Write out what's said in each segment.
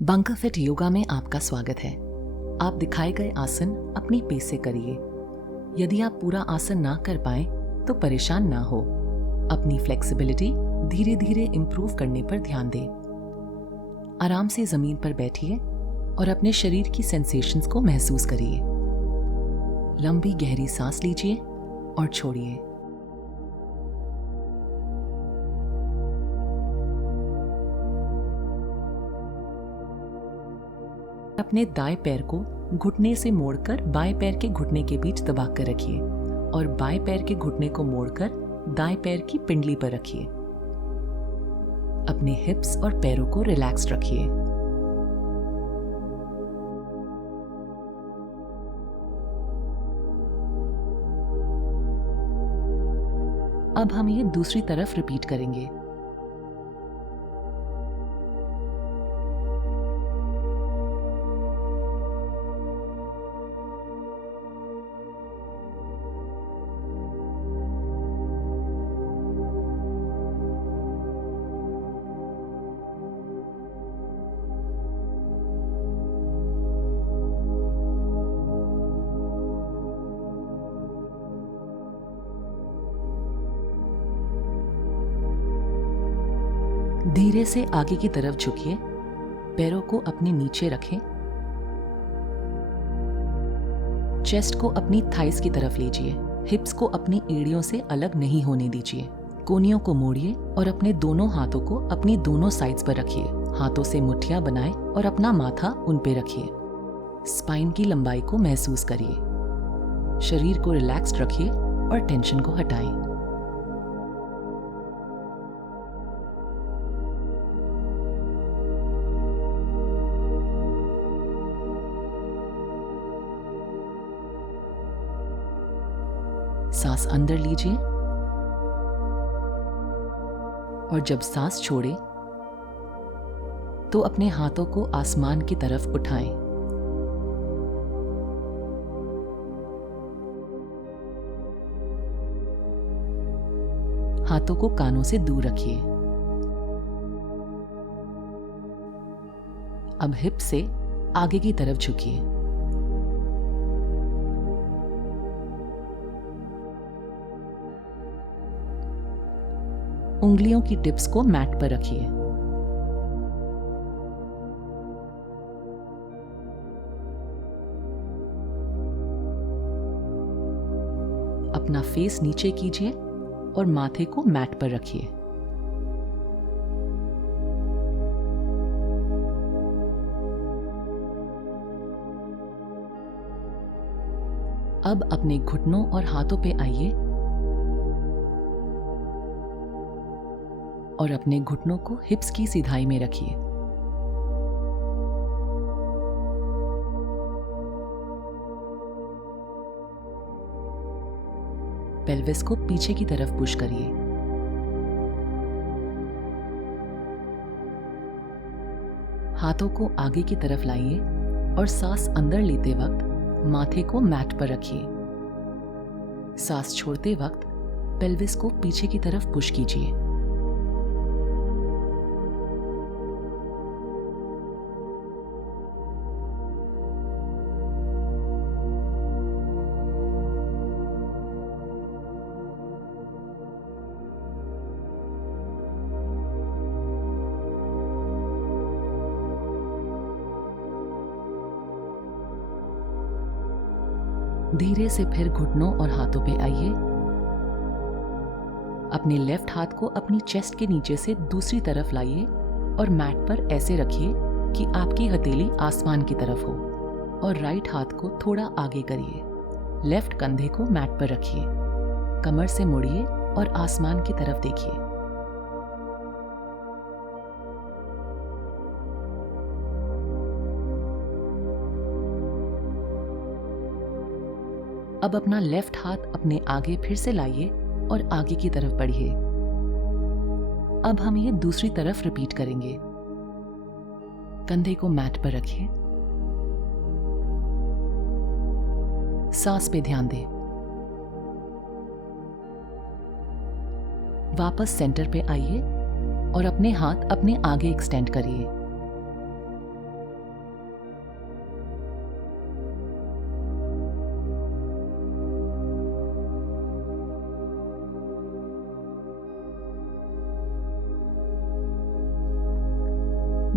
Bunker fit yoga में आपका स्वागत है। आप दिखाए गए आसन अपनी पेस से करिए। यदि आप पूरा आसन ना कर पाए तो परेशान ना हो। अपनी फ्लेक्सिबिलिटी धीरे धीरे इम्प्रूव करने पर ध्यान दें। आराम से जमीन पर बैठिए और अपने शरीर की सेंसेशंस को महसूस करिए। लंबी गहरी सांस लीजिए और छोड़िए। अपने दाएं पैर को घुटने से मोड़कर बाएं पैर के घुटने के बीच दबाकर रखिए और बाएं पैर के घुटने को मोड़कर दाएं पैर की पिंडली पर रखिए। अपने हिप्स और पैरों को रिलैक्स रखिए। अब हम ये दूसरी तरफ रिपीट करेंगे। धीरे से आगे की तरफ झुकिए। पैरों को अपने नीचे रखें। चेस्ट को अपनी थाइस की तरफ लीजिए। हिप्स को अपनी एड़ियों से अलग नहीं होने दीजिए। कोहनियों को मोड़िए और अपने दोनों हाथों को अपनी दोनों साइड्स पर रखिए। हाथों से मुट्ठियां बनाएं और अपना माथा उन पे रखिए। स्पाइन की लंबाई को महसूस करिए। शरीर को रिलैक्स्ड रखिए और टेंशन को हटाएं। सांस अंदर लीजिए और जब सांस छोड़े तो अपने हाथों को आसमान की तरफ उठाएं। हाथों को कानों से दूर रखिए। अब हिप से आगे की तरफ झुकिए। उंगलियों की टिप्स को मैट पर रखिए। अपना फेस नीचे कीजिए और माथे को मैट पर रखिए। अब अपने घुटनों और हाथों पे आइए और अपने घुटनों को हिप्स की सीधाई में रखिए। पेल्विस को पीछे की तरफ पुश करिए। हाथों को आगे की तरफ लाइए और सांस अंदर लेते वक्त माथे को मैट पर रखिए। सांस छोड़ते वक्त पेल्विस को पीछे की तरफ पुश कीजिए। धीरे से फिर घुटनों और हाथों पे आइए। अपने लेफ्ट हाथ को अपनी चेस्ट के नीचे से दूसरी तरफ लाइए और मैट पर ऐसे रखिए कि आपकी हथेली आसमान की तरफ हो और राइट हाथ को थोड़ा आगे करिए। लेफ्ट कंधे को मैट पर रखिए। कमर से मुड़िए और आसमान की तरफ देखिए। अब अपना लेफ्ट हाथ अपने आगे फिर से लाइए और आगे की तरफ बढ़िए। अब हम ये दूसरी तरफ रिपीट करेंगे। कंधे को मैट पर रखिए। सांस पे ध्यान दें। वापस सेंटर पे आइए और अपने हाथ अपने आगे एक्सटेंड करिए।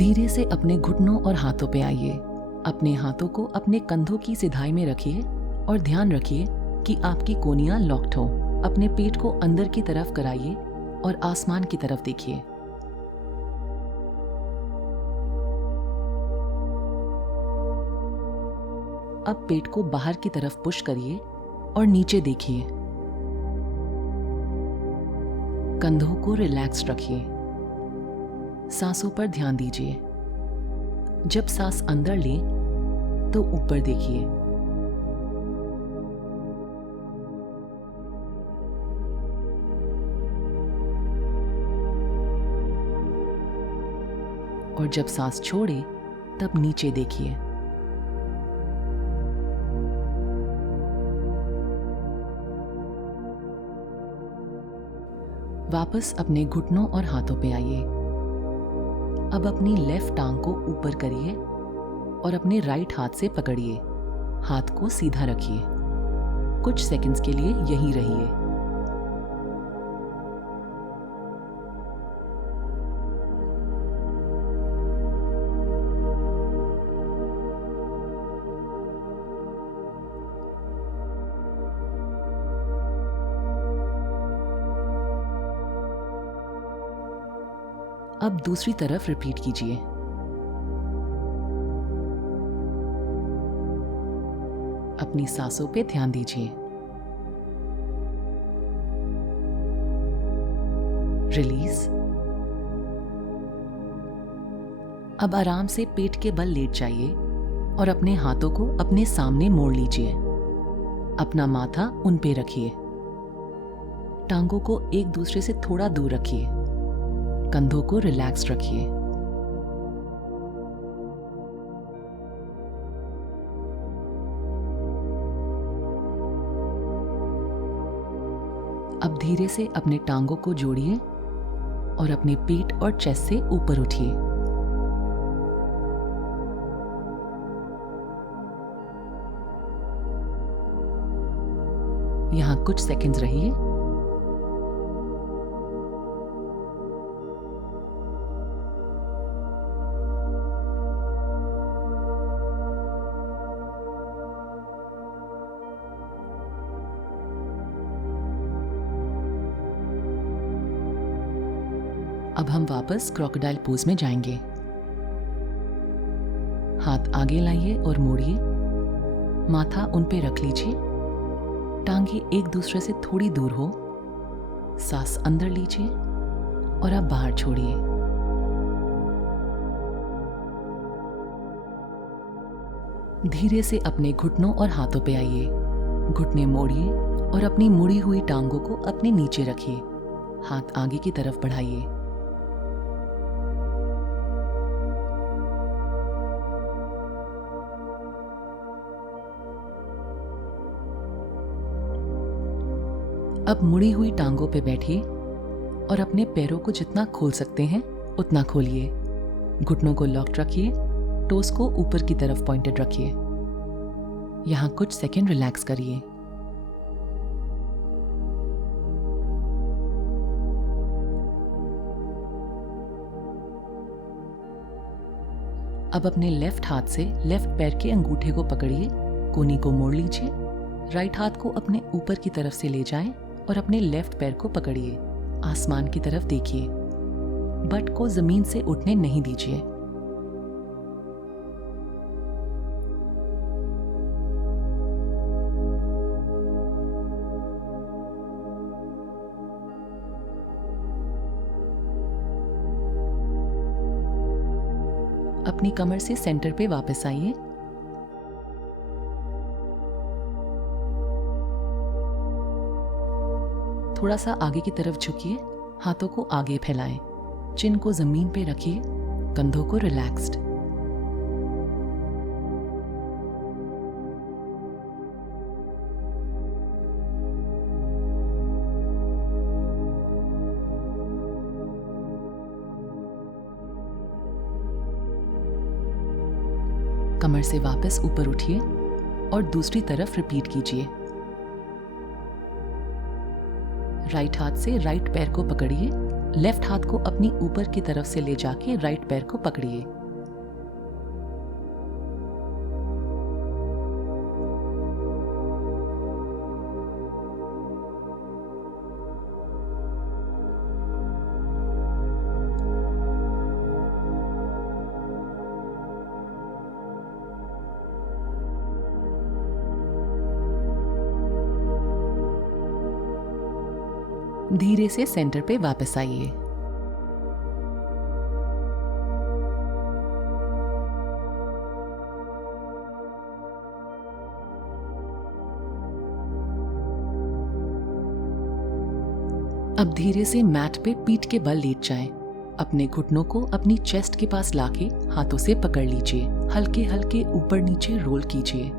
धीरे से अपने घुटनों और हाथों पे आइए। अपने हाथों को अपने कंधों की सिधाई में रखिए और ध्यान रखिए कि आपकी कोहनियां लॉक्ड हो। अपने पेट को अंदर की तरफ कराइए और आसमान की तरफ देखिए। अब पेट को बाहर की तरफ पुश करिए और नीचे देखिए। कंधों को रिलैक्स रखिए। सांसों पर ध्यान दीजिए। जब सांस अंदर लें तो ऊपर देखिए। और जब सांस छोड़े तब नीचे देखिए। वापस अपने घुटनों और हाथों पे आइए। अब अपनी लेफ्ट टांग को ऊपर करिए और अपने राइट हाथ से पकड़िए। हाथ को सीधा रखिए। कुछ सेकंड्स के लिए यहीं रहिए। अब दूसरी तरफ रिपीट कीजिए। अपनी सांसों पे ध्यान दीजिए। रिलीज। अब आराम से पेट के बल लेट जाइए और अपने हाथों को अपने सामने मोड़ लीजिए। अपना माथा उन पे रखिए। टांगों को एक दूसरे से थोड़ा दूर रखिए। कंधों को रिलैक्स रखिए। अब धीरे से अपने टांगों को जोड़िए और अपने पेट और चेस्ट से ऊपर उठिए। यहां कुछ सेकंड्स रहिए। अब हम वापस क्रोकोडाइल पोज में जाएंगे। हाथ आगे लाइए और मोड़िए। माथा उन पे रख लीजिए। टांगे एक दूसरे से थोड़ी दूर हो। सांस अंदर लीजिए और अब बाहर छोड़िए। धीरे से अपने घुटनों और हाथों पे आइए। घुटने मोड़िए और अपनी मुड़ी हुई टांगों को अपने नीचे रखिए। हाथ आगे की तरफ बढ़ाइए। अब मुड़ी हुई टांगों पे बैठिए और अपने पैरों को जितना खोल सकते हैं उतना खोलिए। घुटनों को लॉक्ड रखिए। टोस को ऊपर की तरफ पॉइंटेड रखिए। यहां कुछ सेकंड रिलैक्स करिए। अब अपने लेफ्ट हाथ से लेफ्ट पैर के अंगूठे को पकड़िए। कोहनी को मोड़ लीजिए। राइट हाथ को अपने ऊपर की तरफ से ले जाएं और अपने लेफ्ट पैर को पकड़िए। आसमान की तरफ देखिए। बट को जमीन से उठने नहीं दीजिए। अपनी कमर से सेंटर पे वापस आइए। थोड़ा सा आगे की तरफ झुकिए। हाथों को आगे फैलाएं। चिन को जमीन पे रखिए। कंधों को रिलैक्स्ड। कमर से वापस ऊपर उठिए और दूसरी तरफ रिपीट कीजिए। राइट हाथ से राइट पैर को पकड़िए लेफ्ट हाथ को अपनी ऊपर की तरफ से ले जाके राइट पैर को पकड़िए। धीरे से सेंटर पे वापस आइए। अब धीरे से मैट पे पीठ के बल लेट जाएं। अपने घुटनों को अपनी चेस्ट के पास लाके हाथों से पकड़ लीजिए। हल्के हल्के ऊपर नीचे रोल कीजिए।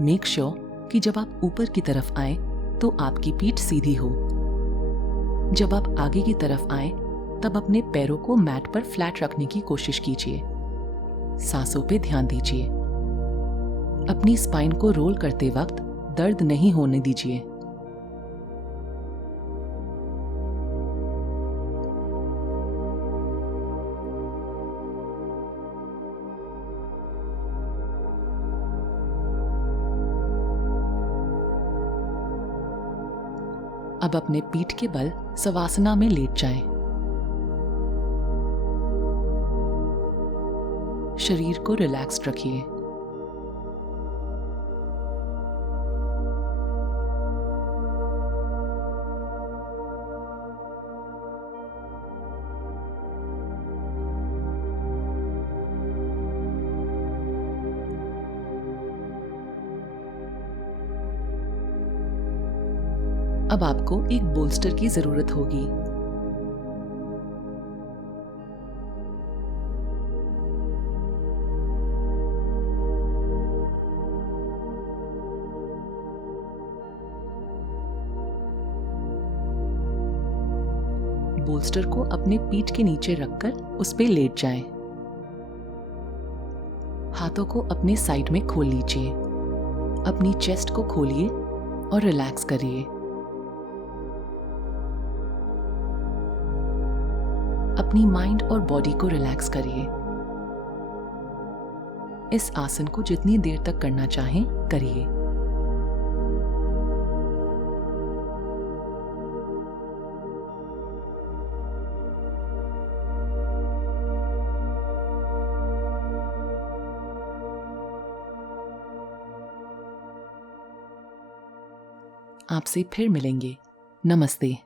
मेक श्योर कि जब आप ऊपर की तरफ आए तो आपकी पीठ सीधी हो। जब आप आगे की तरफ आए तब अपने पैरों को मैट पर फ्लैट रखने की कोशिश कीजिए। सांसों पे ध्यान दीजिए। अपनी स्पाइन को रोल करते वक्त दर्द नहीं होने दीजिए। अब अपने पीठ के बल सवासना में लेट जाएं। शरीर को रिलैक्स्ड रखिए। अब आपको एक बोल्स्टर की जरूरत होगी। बोल्स्टर को अपने पीठ के नीचे रखकर उस पे लेट जाएं। हाथों को अपने साइड में खोल लीजिए। अपनी चेस्ट को खोलिए और रिलैक्स करिए। अपनी माइंड और बॉडी को रिलैक्स करिए। इस आसन को जितनी देर तक करना चाहें करिए। आपसे फिर मिलेंगे। नमस्ते।